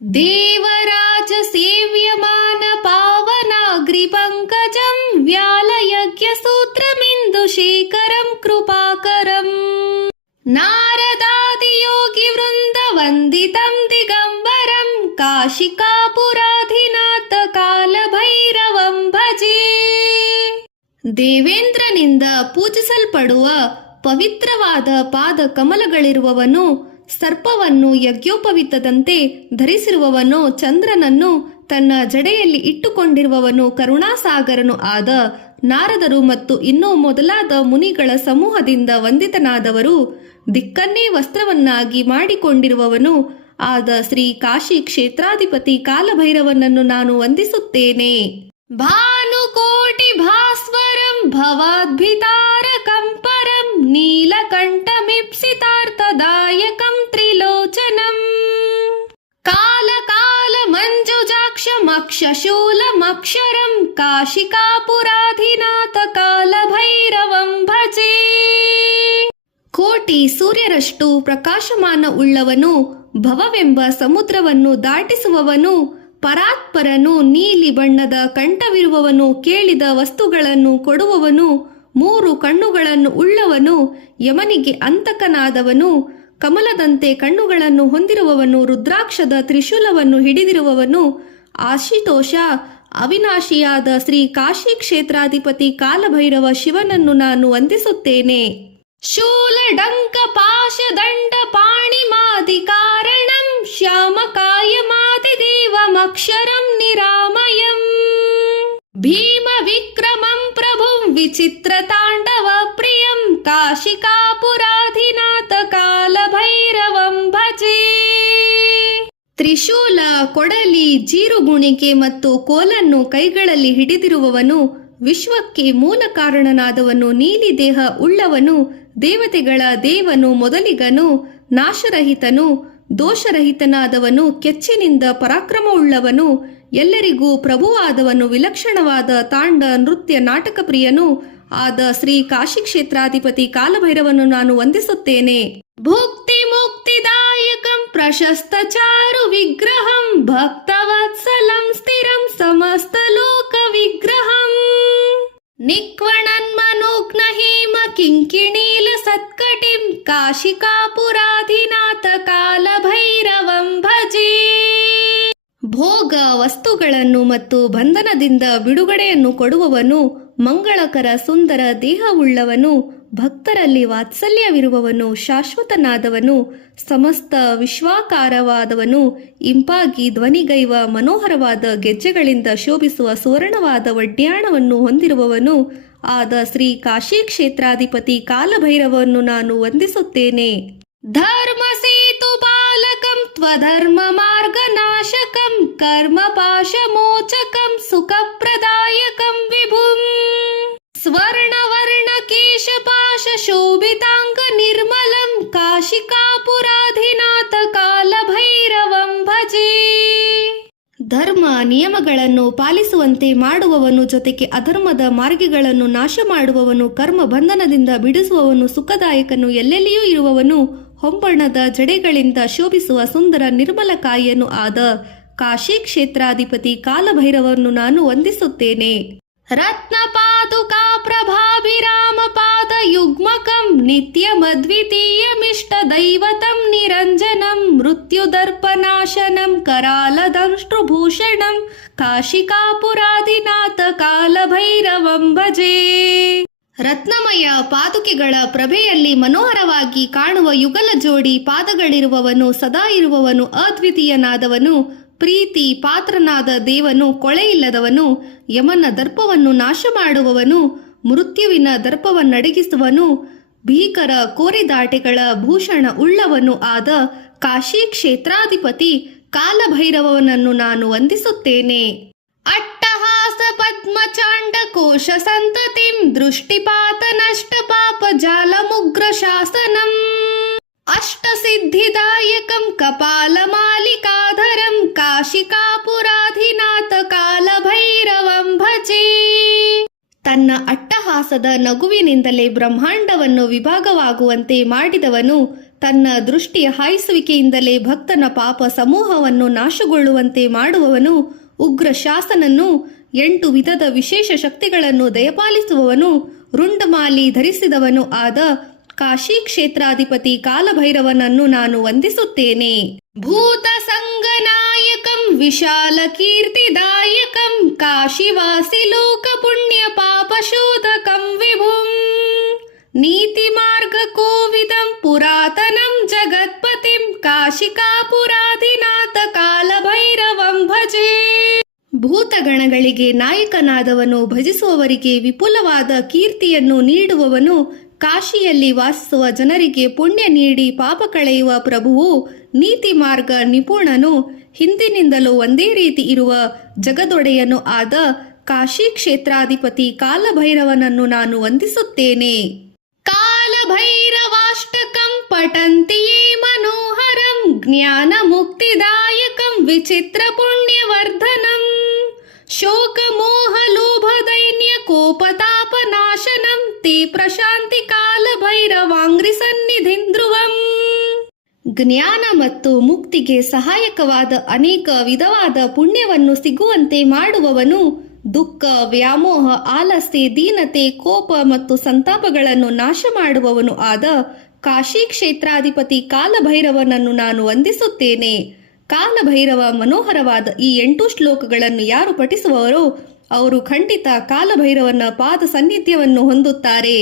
ದೇವರಾಜ ಸೇವ್ಯಮಾನ ಪಾವನಾಗ್ರಿ ಪಂಕಜಂ ವ್ಯಾಲಯಜ್ಞ ಸೂತ್ರಮಿಂದು ಶೇಖರಂ ಕೃಪಾಕರಂ ನಾರದಾದಿಯೋಗಿ ವೃಂದ ವಂದಿತಂ ದಿಗಂಬರಂ ಕಾಶಿಕಾಪುರಾಧಿನಾಥ ಕಾಲಭೈರವಂ ಭಜೆ. ದೇವೇಂದ್ರನಿಂದ ಪೂಜಿಸಲ್ಪಡುವ ಪವಿತ್ರವಾದ ಪಾದ ಕಮಲಗಳಿರುವವನು, ಸರ್ಪವನ್ನು ಯಜ್ಞೋಪವೀತದಂತೆ ಧರಿಸಿರುವವನು, ಚಂದ್ರನನ್ನು ತನ್ನ ಜಡೆಯಲ್ಲಿ ಇಟ್ಟುಕೊಂಡಿರುವವನು, ಕರುಣಾಸಾಗರನು ಆದ ನಾರದರು ಮತ್ತು ಇನ್ನೂ ಮೊದಲಾದ ಮುನಿಗಳ ಸಮೂಹದಿಂದ ವಂದಿತನಾದವರು, ದಿಕ್ಕನ್ನೇ ವಸ್ತ್ರವನ್ನಾಗಿ ಮಾಡಿಕೊಂಡಿರುವವನು ಆದ ಶ್ರೀ ಕಾಶಿ ಕ್ಷೇತ್ರಾಧಿಪತಿ ಕಾಲಭೈರವನನ್ನು ನಾನು ವಂದಿಸುತ್ತೇನೆ. ಭಾನುಕೋಟಿ ಭಾಸ್ವರಂ ಭವಾದ್ಭಿತಾರಕಂ ಪರಂ ನೀಲಕಂಠಮಿಪ್ಸಿತಾರ್ಥದಾಯಕಂ ತ್ರಿಲೋಚನಂ ಕಾಲ ಕಾಲ ಮಂಜುಜಾಕ್ಷಮಕ್ಷಶೂಲಮಕ್ಷರಂ ಕಾಶಿಕಾಪುರಾಧಿನಾಥ ಕಾಲಭೈರವಂ ಭಜೆ. ಕೋಟಿ ಸೂರ್ಯರಷ್ಟು ಪ್ರಕಾಶಮಾನ ಉಳ್ಳವನು, ಭವವೆಂಬ ಸಮುದ್ರವನ್ನು ದಾಟಿಸುವವನು, ಪರಾತ್ಪರನು, ನೀಲಿ ಬಣ್ಣದ ಕಂಠವಿರುವವನು, ಕೇಳಿದ ವಸ್ತುಗಳನ್ನು ಕೊಡುವವನು, 3 ಕಣ್ಣುಗಳನ್ನು ಉಳ್ಳವನು, ಯಮನಿಗೆ ಅಂತಕನಾದವನು, ಕಮಲದಂತೆ ಕಣ್ಣುಗಳನ್ನು ಹೊಂದಿರುವವನು, ರುದ್ರಾಕ್ಷದ ತ್ರಿಶೂಲವನ್ನು ಹಿಡಿದಿರುವವನು, ಆಶುತೋಷ ಅವಿನಾಶಿಯಾದ ಶ್ರೀ ಕಾಶಿ ಕ್ಷೇತ್ರಾಧಿಪತಿ ಕಾಲಭೈರವ ಶಿವನನ್ನು ನಾನು ವಂದಿಸುತ್ತೇನೆ. ಶೂಲಡಂಕ ಪಾಶದಂಡ ಪಾಣಿಮಾದಿ ಕಾರಣಂ ಶ್ಯಾಮಕಾಯಮಾದಿದೇವಮಕ್ಷರಂ ನಿರಾಮಯಂ ಭೀಮ ವಿಕ್ರಮಂ ಪ್ರಭುಂ ವಿಚಿತ್ರ ತಾಂಡವ ಪ್ರಿಯಂ ಕಾಶಿಕಾಪುರಾಧಿನಾಥ ಕಾಲಭೈರವಂ ಭಜೆ. ತ್ರಿಶೂಲ, ಕೊಡಲಿ, ಜೀರುಗುಣಿಕೆ ಮತ್ತು ಕೋಲನ್ನು ಕೈಗಳಲ್ಲಿ ಹಿಡಿದಿರುವವನು, ವಿಶ್ವಕ್ಕೆ ಮೂಲ ಕಾರಣನಾದವನು, ನೀಲಿ ದೇಹ ಉಳ್ಳವನು, ದೇವತೆಗಳ ದೇವನು, ಮೊದಲಿಗನು, ನಾಶರಹಿತನು, ದೋಷರಹಿತನಾದವನು, ಕೆಚ್ಚಿನಿಂದ ಪರಾಕ್ರಮವುಳ್ಳವನು, ಎಲ್ಲರಿಗೂ ಪ್ರಭುವಾದವನು, ವಿಲಕ್ಷಣವಾದ ತಾಂಡ ನೃತ್ಯ ನಾಟಕ ಪ್ರಿಯನು ಆದ ಶ್ರೀ ಕಾಶಿ ಕ್ಷೇತ್ರಾಧಿಪತಿ ಕಾಲಭೈರವನ್ನು ನಾನು ವಂದಿಸುತ್ತೇನೆ. ಭುಕ್ತಿ ಮುಕ್ತಿದಾಯಕಂ ಪ್ರಶಸ್ತ ಚಾರು ವಿಗ್ರಹಂ ಭಕ್ತವತ್ಸಲಂ ಸ್ಥಿರಂ ಸಮಸ್ತ ಲೋಕ ವಿಗ್ರಹಂ ನಿಕ್ವಣನ್ಮನೋಗ್ನ ಹೇಮ ಕಿಂಕಿಣೀಲ ಸತ್ಕಟಿಂ ಕಾಶಿಕಾಪುರಾಧಿನಾಥ ಕಾಲಭೈರವಂ ಭಜೆ. ಭೋಗ ವಸ್ತುಗಳನ್ನು ಮತ್ತು ಬಂಧನದಿಂದ ಬಿಡುಗಡೆಯನ್ನು ಕೊಡುವವನು, ಮಂಗಳಕರ ಸುಂದರ ದೇಹವುಳ್ಳವನು, ಭಕ್ತರಲ್ಲಿ ವಾತ್ಸಲ್ಯವಿರುವವನು, ಶಾಶ್ವತನಾದವನು, ಸಮಸ್ತ ವಿಶ್ವಾಕಾರವಾದವನು, ಇಂಪಾಗಿ ಧ್ವನಿಗೈವ ಮನೋಹರವಾದ ಗೆಜ್ಜೆಗಳಿಂದ ಶೋಭಿಸುವ ಸುವರ್ಣವಾದ ಒಡ್ಯಾಣವನ್ನು ಹೊಂದಿರುವವನು ಆದ ಶ್ರೀ ಕಾಶಿ ಕ್ಷೇತ್ರಾಧಿಪತಿ ಕಾಲಭೈರವನ್ನು ನಾನು ವಂದಿಸುತ್ತೇನೆ. ಧರ್ಮ ಸೇತು ಬಾಲಕಂ ತ್ವಧರ್ಮ ಮಾರ್ಗನಾಶಕಂ ಕರ್ಮ ಪಾಶ ಮೋಚಕಂ ಸುಖಪ್ರದಾಯಕಂ ವಿಭುಂ ಸ್ವರ್ಣವರ್ಣ ಕೇಶಪಾಶ ಶೋಭಿತಾಂಗ ನಿರ್ಮಲಂ ಕಾಶಿಕಾಪುರಾಧಿನಾಥ ಕಾಲಭೈರವಂ ಭಜೆ. ಧರ್ಮ ನಿಯಮಗಳನ್ನು ಪಾಲಿಸುವಂತೆ ಮಾಡುವವನು, ಜೊತೆಗೆ ಅಧರ್ಮದ ಮಾರ್ಗಗಳನ್ನು ನಾಶ ಮಾಡುವವನು, ಕರ್ಮ ಬಂಧನದಿಂದ ಬಿಡಿಸುವವನು, ಸುಖದಾಯಕನು, ಎಲ್ಲೆಲ್ಲಿಯೂ ಇರುವವನು, ಹೊಂಬಣ್ಣದ ಜಡೆಗಳಿಂದ ಶೋಭಿಸುವ ಸುಂದರ ನಿರ್ಮಲ ಕಾಯನು ಆದ ಕಾಶಿ ಕ್ಷೇತ್ರಾಧಿಪತಿ ಕಾಲಭೈರವನ್ನು ನಾನು ವಂದಿಸುತ್ತೇನೆ. ರತ್ನ ಪಾದುಕಾ ಪ್ರಭಾಭಿರಾಮ ಪಾದ ಯುಗ್ಮಕಂ ನಿತ್ಯಮದ್ವಿತೀಯಮಿಷ್ಟ ದೈವತಂ ನಿರಂಜನಂ ಮೃತ್ಯುದರ್ಪನಾಶನಂ ಕರಾಲದಂಷ್ಟುಭೂಷಣಂ ಕಾಶಿಕಾಪುರಾಧಿನಾಥ ಕಾಲಭೈರವಂ ಭಜೆ. ರತ್ನಮಯ ಪಾದುಕೆಗಳ ಪ್ರಭೆಯಲ್ಲಿ ಮನೋಹರವಾಗಿ ಕಾಣುವ ಯುಗಲ ಜೋಡಿ ಪಾದಗಳಿರುವವನು, ಸದಾ ಇರುವವನು, ಅದ್ವಿತೀಯನಾದವನು, ಪ್ರೀತಿ ಪಾತ್ರನಾದ ದೇವನು, ಕೊಳೆಯಿಲ್ಲದವನು, ಯಮನ ದರ್ಪವನ್ನು ನಾಶ ಮಾಡುವವನು, ಮೃತ್ಯುವಿನ ದರ್ಪವನ್ನಡಗಿಸುವನು, ಭೀಕರ ಕೋರಿದಾಟೆಗಳ ಭೂಷಣ ಉಳ್ಳವನು ಆದ ಕಾಶಿ ಕ್ಷೇತ್ರಾಧಿಪತಿ ಕಾಲಭೈರವನನ್ನು ನಾನು ವಂದಿಸುತ್ತೇನೆ. ಅಟ್ಟಹಾಸ ಪದ್ಮ ಚಾಂಡ ಕೋಶ ಸಂತತಿಂ ದೃಷ್ಟಿಪಾತ ನಷ್ಟ ಪಾಪ ಜಾಲ ಮುಗ್ರ ಶಾಸನಂ ಅಷ್ಟ ಸಿದ್ಧಿದಾಯಕಂ ಕಪಾಲ ಮಾಲಿಕಾಧರಂ ಕಾಶಿಕಾಪುರಾಧಿನಾಥ ಕಾಲಭೈರವಂ ಭಜೆ. ತನ್ನ ಅಟ್ಟಹಾಸದ ನಗುವಿನಿಂದಲೇ ಬ್ರಹ್ಮಾಂಡವನ್ನು ವಿಭಾಗವಾಗುವಂತೆ ಮಾಡಿದವನು, ತನ್ನ ದೃಷ್ಟಿಯ ಹಾಯಿಸುವಿಕೆಯಿಂದಲೇ ಭಕ್ತನ ಪಾಪ ಸಮೂಹವನ್ನು ನಾಶಗೊಳ್ಳುವಂತೆ ಮಾಡುವವನು, ಉಗ್ರ ಶಾಸನನ್ನು, 8 ವಿಧದ ವಿಶೇಷ ಶಕ್ತಿಗಳನ್ನು ದಯಪಾಲಿಸುವವನು, ರುಂಡಮಾಲಿ ಧರಿಸಿದವನು ಆದ ಕಾಶಿ ಕ್ಷೇತ್ರಾಧಿಪತಿ ಕಾಲಭೈರವನನ್ನು ನಾನು ವಂದಿಸುತ್ತೇನೆ. ಭೂತ ಸಂಗನಾಯಕಂ ವಿಶಾಲ ಕೀರ್ತಿದಾಯಕಂ ಕಾಶಿವಾಸಿ ಲೋಕ ಪುಣ್ಯ ಪಾಪ ಶೋಧಕಂ ವಿಭುಂ ನೀತಿ ಮಾರ್ಗ ಕೋವಿದಂ ಪುರಾತನಂ ಜಗತ್ಪತಿಂ ಕಾಶಿಕಾಪುರಾಧಿನಾಥ ಕಾಲಭೈರವಂ ಭಜೆ. ಭೂತಗಣಗಳಿಗೆ ನಾಯಕನಾದವನು, ಭಜಿಸುವವರಿಗೆ ವಿಪುಲವಾದ ಕೀರ್ತಿಯನ್ನು ನೀಡುವವನು, ಕಾಶಿಯಲ್ಲಿ ವಾಸಿಸುವ ಜನರಿಗೆ ಪುಣ್ಯ ನೀಡಿ ಪಾಪ ಕಳೆಯುವ ಪ್ರಭುವು, ನೀತಿ ಮಾರ್ಗ ನಿಪುಣನು, ಹಿಂದಿನಿಂದಲೂ ಒಂದೇ ರೀತಿ ಇರುವ ಜಗದೊಡೆಯನು ಆದ ಕಾಶಿ ಕ್ಷೇತ್ರಾಧಿಪತಿ ಕಾಲಭೈರವನನ್ನು ನಾನು ವಂದಿಸುತ್ತೇನೆ. ಕಾಲಭೈರವಾಷ್ಟಕಂ ಪಠಂತಿ ಯೇ ಮನೋಹರಂ ಜ್ಞಾನ ಮುಕ್ತಿದಾಯಕಂ ವಿಚಿತ್ರ ಪುಣ್ಯವರ್ಧನಂ ಶೋಕ ಮೋಹ ಲೋಭ ದೈನ್ಯ ಕೋಪತಾಪ ನಾಶನಂ ತೇ ಪ್ರಶಾಂತಿ ಕಾಲಭೈರವಾಂಗ್ರಿ ಸನ್ನಿಧಿಂಧ್ರುವಂ. ಜ್ಞಾನ ಮತ್ತು ಮುಕ್ತಿಗೆ ಸಹಾಯಕವಾದ ಅನೇಕ ವಿಧವಾದ ಪುಣ್ಯವನ್ನು ಸಿಗುವಂತೆ ಮಾಡುವವನು, ದುಃಖ, ವ್ಯಾಮೋಹ, ಆಲಸ್ಯ, ದೀನತೆ, ಕೋಪ ಮತ್ತು ಸಂತಾಪಗಳನ್ನು ನಾಶ ಮಾಡುವವನು ಆದ ಕಾಶಿ ಕ್ಷೇತ್ರಾಧಿಪತಿ ಕಾಲಭೈರವನನ್ನು ನಾನು ವಂದಿಸುತ್ತೇನೆ. ಕಾಲಭೈರವ ಮನೋಹರವಾದ ಈ 8 ಶ್ಲೋಕಗಳನ್ನು ಯಾರು ಪಠಿಸುವವರೋ ಅವರು ಖಂಡಿತ ಕಾಲಭೈರವನ ಪಾದ ಸಾನ್ನಿಧ್ಯವನ್ನು ಹೊಂದುತ್ತಾರೆ.